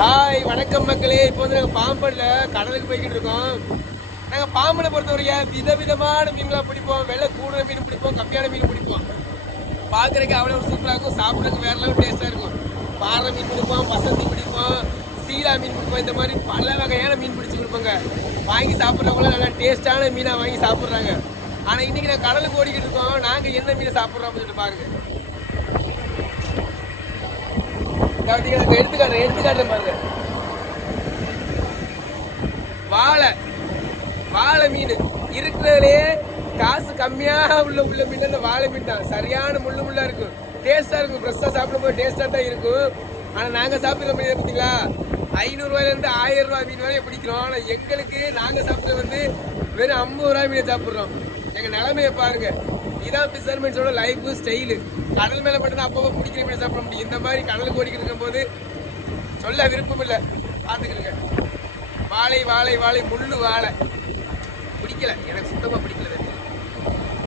Hi வணக்கம் மக்களே. இப்போ வந்து நாங்கள் பாம்பனில் கடலுக்கு போய்கிட்டு இருக்கோம். நாங்கள் பாம்பனை பொறுத்தவரைக்கும் விதவிதமான மீன்களாக பிடிப்போம். வெள்ளை கூடுற மீன் பிடிப்போம், கம்மியான மீன் பிடிப்போம். பார்க்குறதுக்கு அவ்வளோ சூப்பராக இருக்கும், சாப்பிட்றதுக்கு வேற லெவல் டேஸ்ட்டாக இருக்கும். பாறை மீன் பிடிப்போம், வசந்தி பிடிப்போம், சீலா மீன் பிடிப்போம். இந்த மாதிரி பல வகையான மீன் பிடிச்சி கொடுப்போங்க. வாங்கி சாப்பிட்றவங்களும் நல்லா டேஸ்ட்டான மீனாக வாங்கி சாப்பிட்றாங்க. ஆனால் இன்றைக்கி நான் கடலுக்கு ஓடிக்கிட்டு இருக்கோம். நாங்கள் என்ன மீனை சாப்பிட்றோம் அப்படின்னு பாருங்க. எடுத்துக்காட்டுறேன் பாருங்க. வாழை மீன் இருக்கிறதுலே காசு கம்மியாக உள்ள மீன் அந்த வாழை மீன் தான். சரியான முள்ளா இருக்கும், டேஸ்டா இருக்கும். ஃப்ரெஷ்ஷாக சாப்பிடும் போது டேஸ்டா தான் இருக்கும். ஆனால் நாங்கள் சாப்பிட்ற மீன் பார்த்தீங்களா, 500 ரூபாயிலேருந்து 1000 ரூபாய் மீன் வரையும் பிடிக்கிறோம். ஆனால் எங்களுக்கு நாங்கள் சாப்பிட்றது வந்து வெறும் 50 ரூபாய் மீனை சாப்பிட்றோம். எங்கள் நிலைமையை பாருங்க. இதான் ஃபிஷர்மேன்ஸோட லைஃப் ஸ்டைலு. கடல் மேலே மட்டும்தான் அப்பப்போ பிடிக்கிற மீனை சாப்பிட முடியும். இந்த மாதிரி கடலுக்கு ஓடிக்கிட்டு இருக்கும்போது சொல்ல விருப்பம் இல்லை, பார்த்துக்கிடுங்க. வாழை முள்ளு வாழை பிடிக்கல, எனக்கு சுத்தமாக பிடிக்கல.